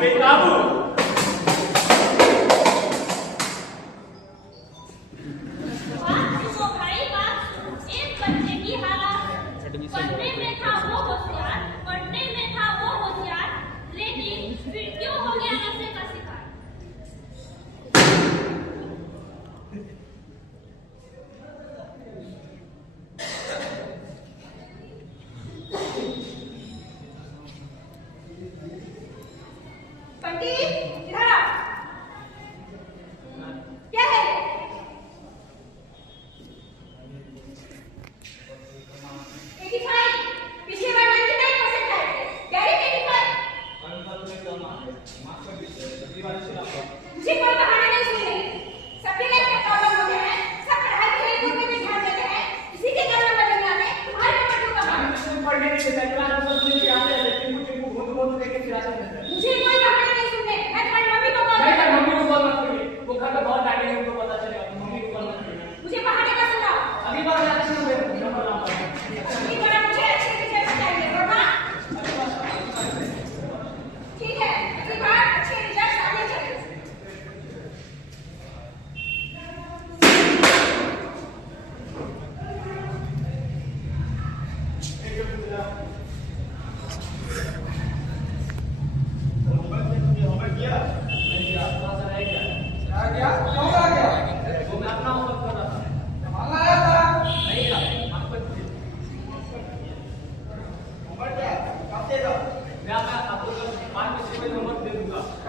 बेकाबू। पढ़ने में था वो होशियार, पढ़ने में था वो होशियार, लेकिन फिर क्यों हो गया नशे का शिकार। पंडित इधर आ। क्या है? पिछले बार 99% आए थे। डायरेक्ट 85। मुझे कोई बहाना नहीं सुनने। सबके लाइफ में प्रॉब्लम हो गया है। सब पढ़ाई के लिए घूमने में ध्यान देते हैं। इसी के कारण नंबर नहीं आते। तुम्हारे नंबर क्यों कम आते? पढ़ने नहीं देता, क्लास में सब मुझे चिढ़ाते हैं, लेकिन बहुत लेके चिढ़ाते हैं। मुझे कोई बहाना नहीं सुनने। मैं तुम्हारी मम्मी को कॉल नहीं, मम्मी को कॉल मत करिए, वो घर पे बहुत डांटेंगे, उनको पता चलेगा। मम्मी को कॉल मत करिए। मुझे बहाने का सुनाओ। अगली बार जाने से नंबर लाऊंगा। अगली बार मुझे अच्छे रिजल्ट चाहिए, वरना ठीक है, अगली बार अच्छे रिजल्ट आने चाहिए।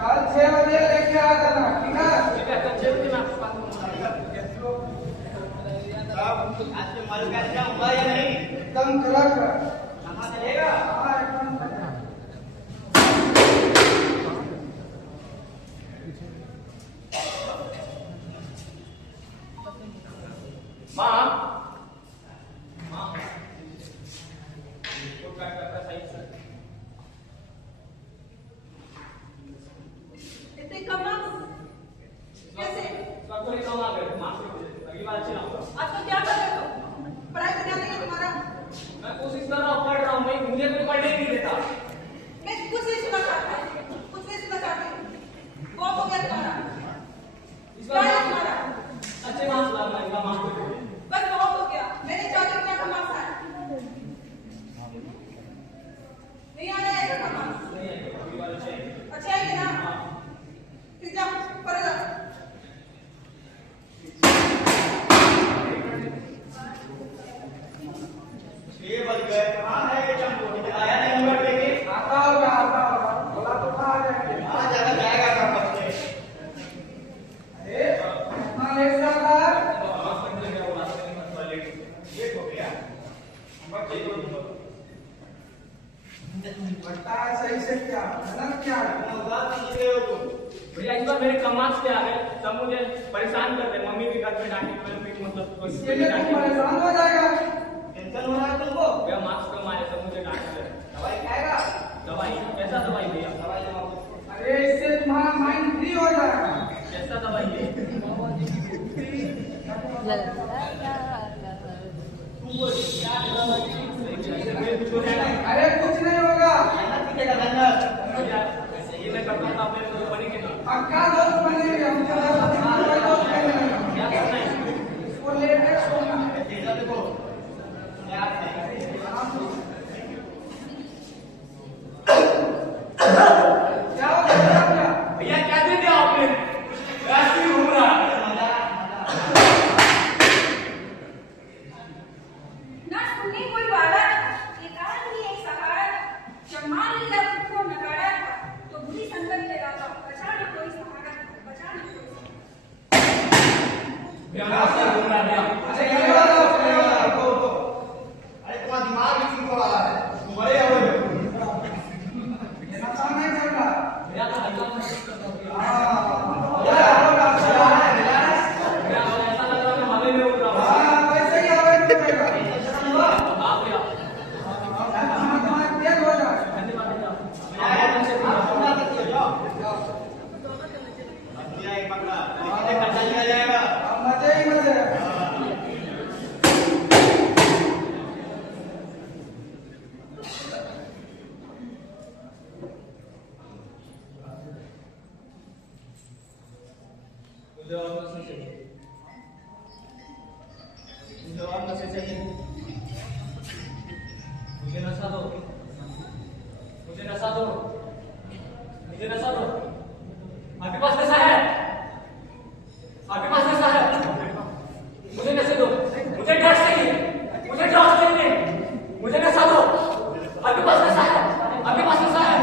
कल 6 बजे लेके आ जाना, ठीक है? एकदम कड़क। चलेगा। हाँ, एकदम कड़क। माँ इतने कम मार्क्स कैसे? अगली बार अच्छे लाऊंगा। आजकल क्या कर रहे हो? पढ़ाई पे ध्यान नहीं है तुम्हारा? मैं कोशिश कर रहा हूँ, पढ़ रहा हूँ, भाई मुझे कोई पढ़ने नहीं देता। मैं कुछ नहीं सुनना चाहता, कुछ नहीं सुनना चाहती। वो हो गया तुम्हारा। इस क्या बार है तुम्हारा? अच्छे मार्क्स लाऊंगा, इस बार मार्क्स दे दो। बस बहुत हो गया। मैं नहीं चाहती इतना कम मार्क्स आए। नहीं आ रहा है ऐसा कम मार्क्स। नहीं आएगा, अगली बार अच्छे आएंगे। अच्छा है कि ना? फिर जाओ, पढ़ो जाओ। आता होगा। बोला तो था आ जाएंगे। अरे, इतना लेट से आता है? बता सही से क्या? गलत क्या है? भैया इस बार मेरे कम मार्क्स क्या आ गए, सब मुझे परेशान कर रहे हैं। मम्मी भी घर पे डांटी, मैं भी मतलब इसके लिए तुम परेशान हो जाएगा। भैया मार्क्स कम आए, सब मुझे डांट रहे हैं। दवाई कैसा दवाई भैया? अरे इससे तुम्हारा माइंड फ्री हो जाएगा। कैसा दवाई है? अरे कुछ नहीं होगा। ये मैं करता हूँ, आप मेरे को बनेंगे ना? पक्का दोस्त बनेंगे हम। कोई दोस्त बनेंगे। क्या करना है? इसको लेटे सोना है। क्या हो गया? भैया क्या दे दिया आपने? ऐसे ही घूम रहा है। ना सुनने कोई वाला, ये कहां भी एक सहारा चाहिए? मुझे और नशे चाहिए। मुझे नशा दो, मुझे नशा दो, मुझे नशा दो। आपके पास नशा है? आपके पास नशा है? मुझे नशे दो, मुझे ड्रग्स चाहिए, मुझे ड्रग्स चाहिए, मुझे नशा दो। आपके पास नशा है? आपके पास नशा है?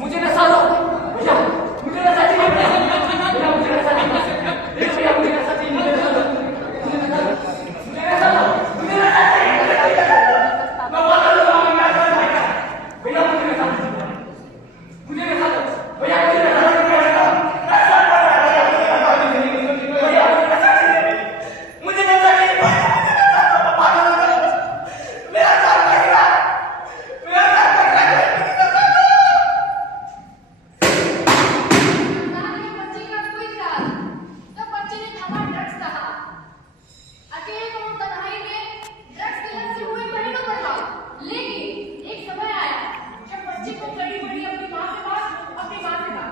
मुझे नशा दो, भैया मुझे नशा चाहिए, भैया मुझे नशा चाहिए, भैया मुझे नशा चाहिए, मुझे नशा दो, मुझे नशा दो, मुझे नशा दो, मुझे नशा चाहिए, मैं पागल हो रहा हूँ, मैं ऐसा नहीं है, भैया मुझे नशा दो, मुझे नशा दो, भैया मुझे नशा दो, मुझे नशा चाहिए, पागल हो गया, मेरा साथ लगेगा, मेरा साथ लगेगा, ये बच्चे का कोई ख्याल जब बच्चे ने खाना ड्रग्स कहा अकेले को तन्हाई में ड्रग्स की लत से हुए महीनों बढ़ा लेकिन एक समय आया जब बच्चे को कड़ी पड़ी अपनी माँ के पास अपनी माँ से कहा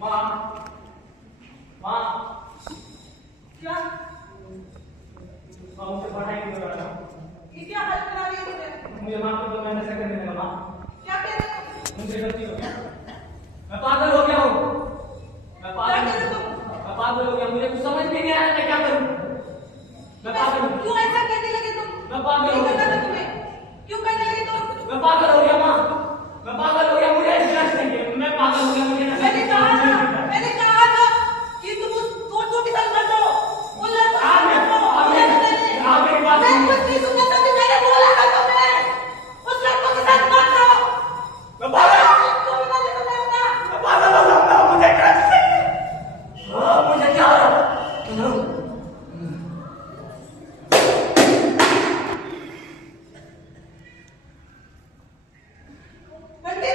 माँ, माँ, क्या माँ मुझे पढ़ाई नहीं हो रहा, ये क्या हाल बना रही हो तुमने मुझे माफ कर दो, मैं नशा करने लगा माँ, क्या कह रहे हो मुझे गलती हो गया, मैं पागल हो गया हूँ, मैं पागल हो गया, मुझे कुछ समझ में नहीं आ रहा मैं क्या करूँ, मैं पागल हूँ, क्यों ऐसा कहने लगे तुम मैं पागल हो क्या गया, करना तुम्हें क्यों कहने लगे तुम मैं पागल हो गया माँ, मैं पागल हो गया, मुझे ड्रग्स चाहिए, मैं पागल हो गया, मुझे नशा मैंने कहा था कि तुम उस दोस्तों के साथ मत जाओ उन लड़कों के साथ मत जाओ आप मेरी बात मैं कुछ नहीं सुनना चाहती मैंने बोला था तुम्हें उस लड़कों के साथ मत जाओ मैं पागल हो गया, क्यों बता दे तुम्हें अपना मैं पागल हो गया, मुझे ड्रग्स चाहिए, मुझे क्या हो रहा है? बंदी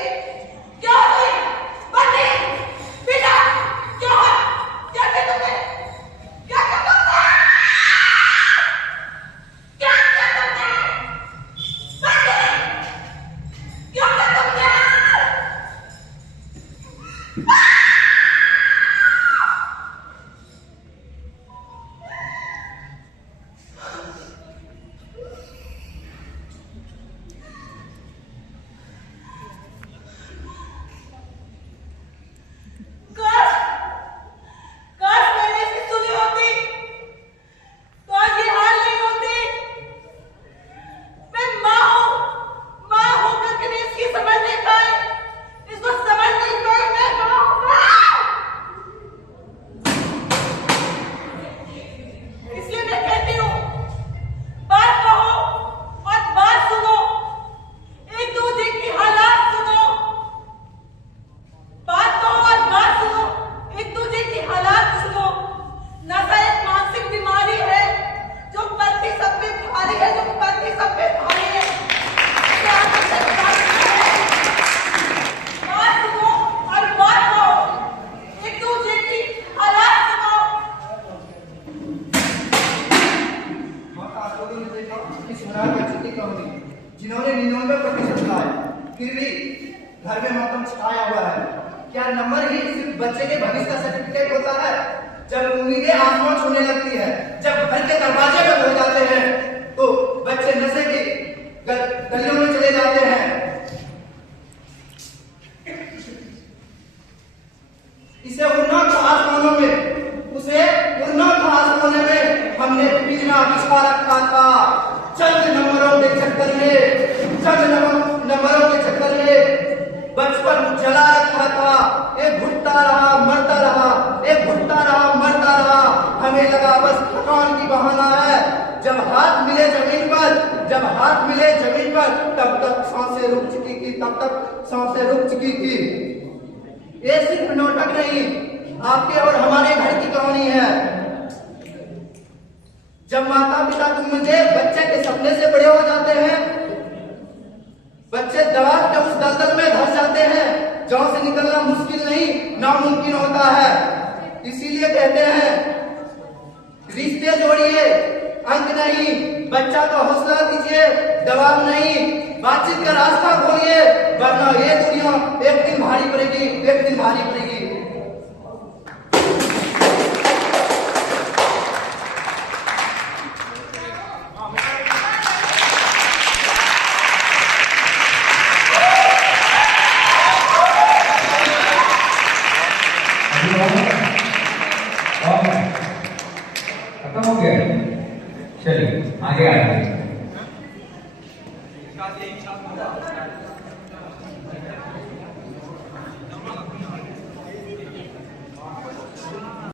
क्या हो गई बंदी बेटा क्या हुआ क्या किया तुमने क्या किया तुमने क्या किया तुमने बंदी क्या किया तुमने काश मैंने इसकी सुनी होती तो आज ये हाल नहीं होती मैं माँ होकर के भी इसकी समझ नहीं पाई इसको समझ नहीं पाई मैं माँ हूँ इसलिए मैं कहती हूँ बात कहो और बात सुनो एक दूसरे की हालात सुनो बात कहो और बात सुनो एक दूसरे की हालात सुनो नशा एक मानसिक बीमारी है जो पलती सब पे भारी है जो पलती सब पे भारी है इसे आगे से निकालना है बात सुनो और बात कहो एक दूसरे की हालात सुनो माता आप लोगों ने देखा इस मुराद बच्चे की कहानी जिन्होंने 99% लाए फिर भी घर में मातम छाया हुआ है। क्या नंबर ही सिर्फ बच्चे के भविष्य का सर्टिफिकेट होता है? जब उम्मीदें आसमान छूने लगती है, जब घर के दरवाजे बंद हो जाते हैं, तो बच्चे नशे की गलियों में चले जाते हैं। इसे उड़ना था आसमानों में, उसे उड़ना था आसमानों में, हमने बिना बिछा रखा था चंद नंबरों के चक्कर में, चंद नंबरों के चक्कर में बचपन जला रखा था। एक भुट्टा रहा मरता रहा, एक भुट्टा रहा मरता रहा, हमें लगा बस थकान की बहाना है। जब हाथ मिले जमीन पर, जब हाथ मिले जमीन पर, तब तक सांसें रुक चुकी थी, तब तक सांसें रुक चुकी थी। ये सिर्फ नाटक नहीं, आपके और हमारे घर की कहानी है। जब माता पिता तुम मुझे बच्चे के सपने से बड़े हो जाते हैं, बच्चे दवा के उस दलदल में धंस जाते हैं जहां से निकलना मुश्किल नहीं नामुमकिन होता है। इसीलिए कहते हैं रिश्ते जोड़िए अंक नहीं, बच्चा का हौसला हौसला दीजिए, दबाव नहीं, बातचीत का रास्ता खोलिए, वरना ये दुनिया एक दिन भारी पड़ेगी, एक दिन भारी पड़ेगी। खत्म हो गया? चलिए आगे आगे।